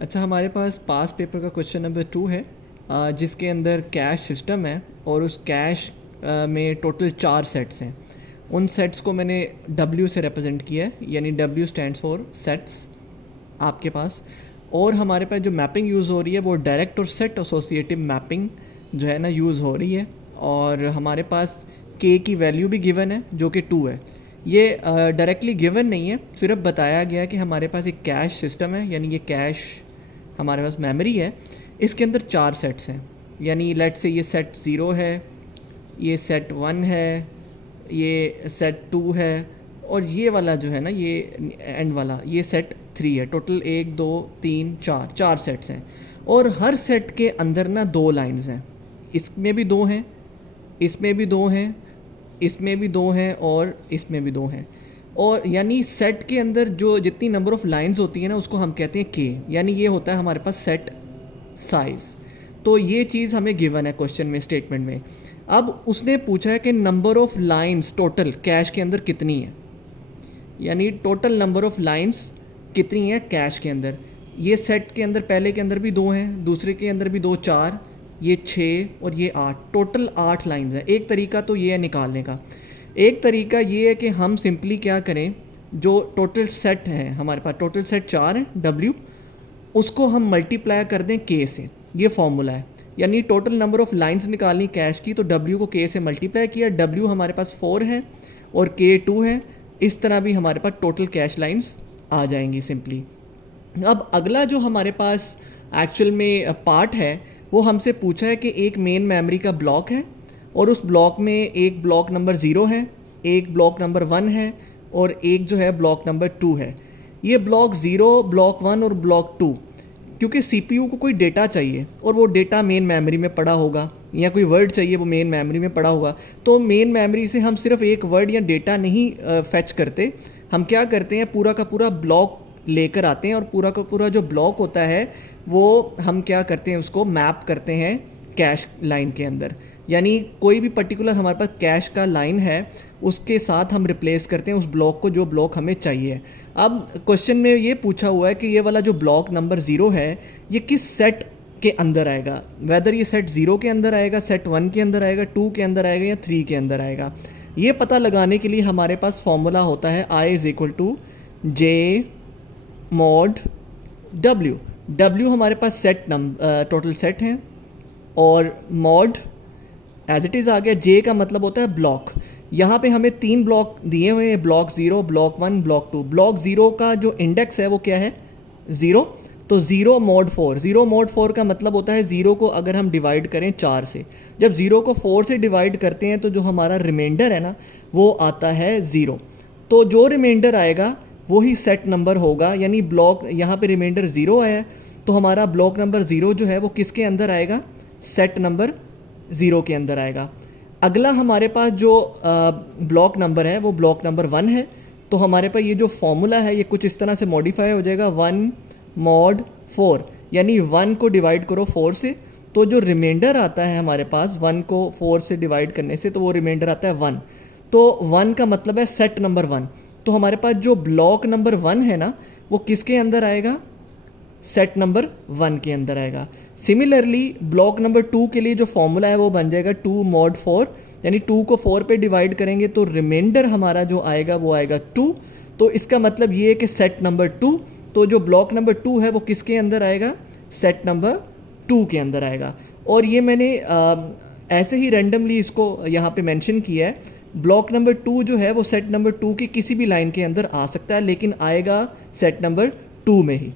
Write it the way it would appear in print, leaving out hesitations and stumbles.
अच्छा, हमारे पास पेपर का क्वेश्चन नंबर 2 है, जिसके अंदर कैश सिस्टम है और उस कैश में टोटल 4 सेट्स हैं। उन सेट्स को मैंने W से रिप्रेजेंट किया है, यानी W स्टैंड्स फॉर सेट्स आपके पास। और हमारे पास जो मैपिंग यूज़ हो रही है वो डायरेक्ट और सेट एसोसिएटिव मैपिंग जो है ना यूज़ हो रही है। और हमारे पास K की वैल्यू भी गिवन है जो कि 2 है। ये डायरेक्टली गिवन नहीं है, सिर्फ बताया गया कि हमारे पास एक कैश सिस्टम है, यानी ये कैश हमारे पास मेमोरी है। इसके अंदर 4 सेट्स हैं, यानी लेट से ये सेट 0 है, ये सेट 1 है, ये सेट 2 है, और ये वाला जो है ना, ये एंड वाला, ये सेट 3 है। टोटल 1 2 3 4 सेट्स हैं। और हर सेट के अंदर ना 2 लाइंस हैं। इसमें भी 2 हैं, इसमें भी 2 हैं, इसमें भी 2 हैं, और इसमें भी 2 हैं। और यानी सेट के अंदर जो जितनी नंबर ऑफ़ लाइंस होती है ना, उसको हम कहते हैं के, यानी ये होता है हमारे पास सेट साइज़। तो ये चीज़ हमें गिवन है क्वेश्चन में, स्टेटमेंट में। अब उसने पूछा है कि number of lines total cash के अंदर कितनी है, यानी टोटल नंबर ऑफ़ लाइंस कितनी है कैश के अंदर। ये सेट के अंदर पहले के अंदर भी 2 हैं, दूसरे के अंदर भी 2, 4, ये 6 और ये 8, टोटल 8 लाइंस हैं। एक तरीका तो ये है निकालने का। एक तरीका ये है कि हम सिंपली क्या करें, जो टोटल सेट है हमारे पास, टोटल सेट 4 है W, उसको हम मल्टीप्लाई कर दें K से। ये फॉर्मूला है, यानी टोटल नंबर ऑफ़ लाइंस निकालनी कैश की, तो W को K से मल्टीप्लाई किया। W हमारे पास 4 है और K 2 है। इस तरह भी हमारे पास टोटल कैश लाइंस आ जाएंगी सिंपली। अब अगला जो हमारे पास एक्चुअल में पार्ट है, वो हमसे पूछा है कि एक मेन मेमोरी का ब्लॉक है और उस ब्लॉक में एक ब्लॉक नंबर 0 है, एक ब्लॉक नंबर 1 है और एक जो है ब्लॉक नंबर 2 है। ये ब्लॉक 0, ब्लॉक 1 और ब्लॉक 2, क्योंकि CPU को कोई डेटा चाहिए और वो डेटा मेन मेमोरी में पड़ा होगा, या कोई वर्ड चाहिए वो मेन मेमोरी में पड़ा होगा, तो मेन मेमोरी से हम सिर्फ एक वर्ड या डेटा नहीं फेच करते। हम क्या करते हैं, पूरा का पूरा ब्लॉक लेकर आते हैं और पूरा का पूरा जो ब्लॉक होता है वो हम क्या करते हैं, उसको मैप करते हैं कैश लाइन के अंदर। यानी कोई भी पर्टिकुलर हमारे पास कैश का लाइन है, उसके साथ हम रिप्लेस करते हैं उस ब्लॉक को, जो ब्लॉक हमें चाहिए। अब क्वेश्चन में ये पूछा हुआ है कि ये वाला जो ब्लॉक नंबर 0 है, ये किस सेट के अंदर आएगा, वेदर ये सेट 0 के अंदर आएगा, सेट 1 के अंदर आएगा, 2 के अंदर आएगा या 3 के अंदर आएगा। ये पता लगाने के लिए हमारे पास फॉर्मूला होता है I = J mod W। W हमारे पास सेट टोटल सेट हैं, और मॉड एज इट इज़ आ गया। J का मतलब होता है ब्लॉक। यहाँ पे हमें 3 ब्लॉक दिए हुए हैं, ब्लॉक 0, ब्लॉक 1, ब्लॉक 2। ब्लॉक 0 का जो इंडेक्स है वो क्या है, 0। तो 0 mod 4, 0 mod 4 का मतलब होता है 0 को अगर हम डिवाइड करें 4 से, जब 0 को 4 से डिवाइड करते हैं तो जो हमारा रिमाइंडर है ना, वो आता है 0। तो जो रिमाइंडर आएगा वही सेट नंबर होगा, यानी ब्लॉक यहाँ पे रिमाइंडर 0 है, तो हमारा ब्लॉक नंबर 0 जो है वो किसके अंदर आएगा, सेट नंबर 0 के अंदर आएगा। अगला हमारे पास जो ब्लॉक नंबर है वो ब्लॉक नंबर 1 है। तो हमारे पास ये जो फॉर्मूला है ये कुछ इस तरह से मॉडिफाई हो जाएगा, 1 mod 4, यानी 1 को डिवाइड करो 4 से, तो जो रिमाइंडर आता है हमारे पास 1 को 4 से डिवाइड करने से, तो वो रिमाइंडर आता है 1। तो 1 का मतलब है सेट नंबर 1। तो हमारे पास जो ब्लॉक नंबर 1 है ना, वो किसके अंदर आएगा, सेट नंबर 1 के अंदर आएगा। सिमिलरली ब्लॉक नंबर 2 के लिए जो फॉर्मूला है वो बन जाएगा 2 mod 4, यानी 2 को 4 पे डिवाइड करेंगे तो रिमाइंडर हमारा जो आएगा वो आएगा 2। तो इसका मतलब ये है कि सेट नंबर 2, तो जो ब्लॉक नंबर 2 है वो किसके अंदर आएगा, सेट नंबर 2 के अंदर आएगा। और ये मैंने ऐसे ही रैंडमली इसको यहाँ पे मेंशन किया है। ब्लॉक नंबर 2 जो है वो सेट नंबर 2 की किसी भी लाइन के अंदर आ सकता है, लेकिन आएगा सेट नंबर 2 में ही।